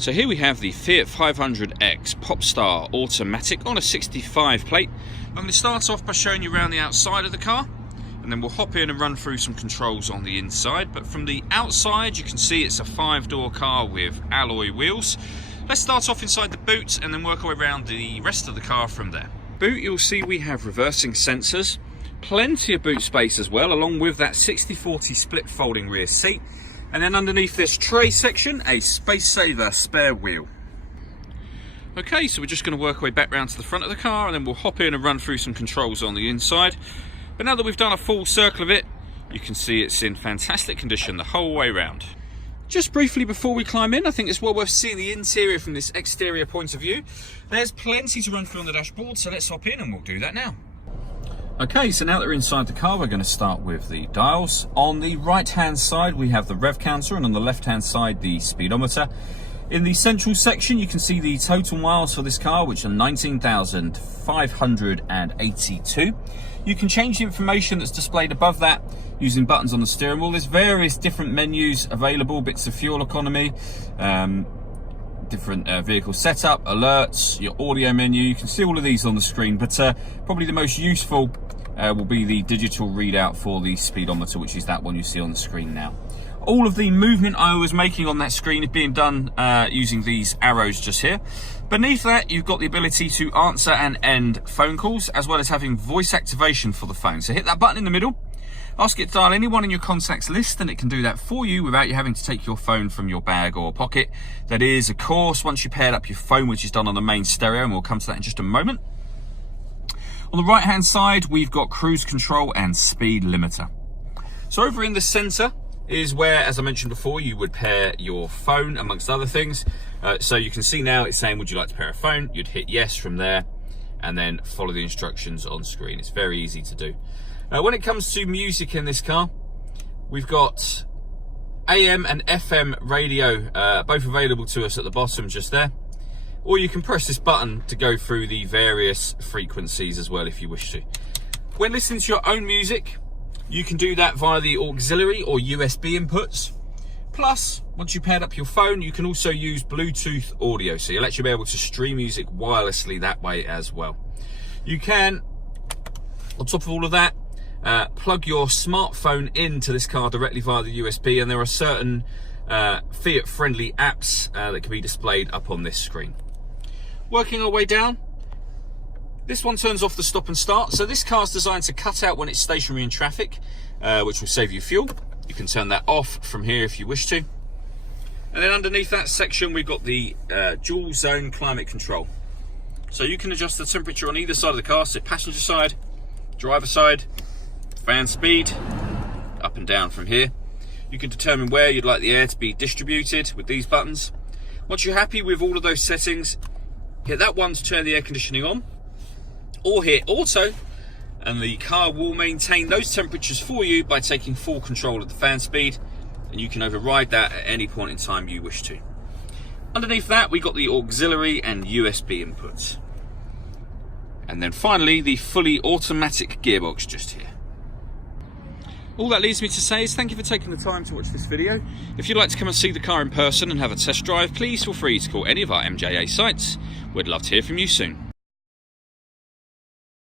So here we have the Fiat 500X Popstar Automatic on a 65 plate. I'm going to start off by showing you around the outside of the car, and then we'll hop in and run through some controls on the inside. But from the outside you can see it's a 5-door car with alloy wheels. Let's start off inside the boot and then work our way around the rest of the car from there. Boot, you'll see we have reversing sensors, plenty of boot space as well, along with that 60/40 split folding rear seat. And then underneath this tray section, a space saver spare wheel. Okay, so we're just going to work our way back round to the front of the car, and then we'll hop in and run through some controls on the inside. But now that we've done a full circle of it, you can see it's in fantastic condition the whole way round. Just briefly before we climb in, I think it's well worth seeing the interior from this exterior point of view. There's plenty to run through on the dashboard, so let's hop in and we'll do that now. Okay, so now that we're inside the car, we're going to start with the dials. On the right-hand side, we have the rev counter, and on the left-hand side, the speedometer. In the central section, you can see the total miles for this car, which are 19,582. You can change the information that's displayed above that using buttons on the steering wheel. There's various different menus available, bits of fuel economy, different vehicle setup, alerts, your audio menu. You can see all of these on the screen, but probably the most useful will be the digital readout for the speedometer, which is that one you see on the screen now. All of the movement I was making on that screen is being done using these arrows just here. Beneath that, you've got the ability to answer and end phone calls, as well as having voice activation for the phone. So hit that button in the middle, ask it to dial anyone in your contacts list, and it can do that for you without you having to take your phone from your bag or pocket. That is, of course, once you paired up your phone, which is done on the main stereo, and we'll come to that in just a moment. On the right hand side, we've got cruise control and speed limiter. So over in the center is where, as I mentioned before, you would pair your phone amongst other things. So you can see now it's saying, would you like to pair a phone? You'd hit yes from there and then follow the instructions on screen. It's very easy to do. When it comes to music in this car, we've got AM and FM radio, both available to us at the bottom just there. Or you can press this button to go through the various frequencies as well if you wish to. When listening to your own music, you can do that via the auxiliary or USB inputs. Plus, once you paired up your phone, you can also use Bluetooth audio, so you'll actually be able to stream music wirelessly that way as well. You can, on top of all of that, plug your smartphone into this car directly via the USB, and there are certain Fiat-friendly apps that can be displayed up on this screen. Working our way down, this one turns off the stop and start. So this car is designed to cut out when it's stationary in traffic, which will save you fuel. You can turn that off from here if you wish to. And then underneath that section, we've got the dual zone climate control. So you can adjust the temperature on either side of the car, so passenger side, driver side, fan speed, up and down from here. You can determine where you'd like the air to be distributed with these buttons. Once you're happy with all of those settings, hit that one to turn the air conditioning on, or hit auto, and the car will maintain those temperatures for you by taking full control of the fan speed, and you can override that at any point in time you wish to. Underneath that, we got the auxiliary and USB inputs. And then finally, the fully automatic gearbox just here. All that leaves me to say is thank you for taking the time to watch this video. If you'd like to come and see the car in person and have a test drive, please feel free to call any of our MJA sites. We'd love to hear from you soon.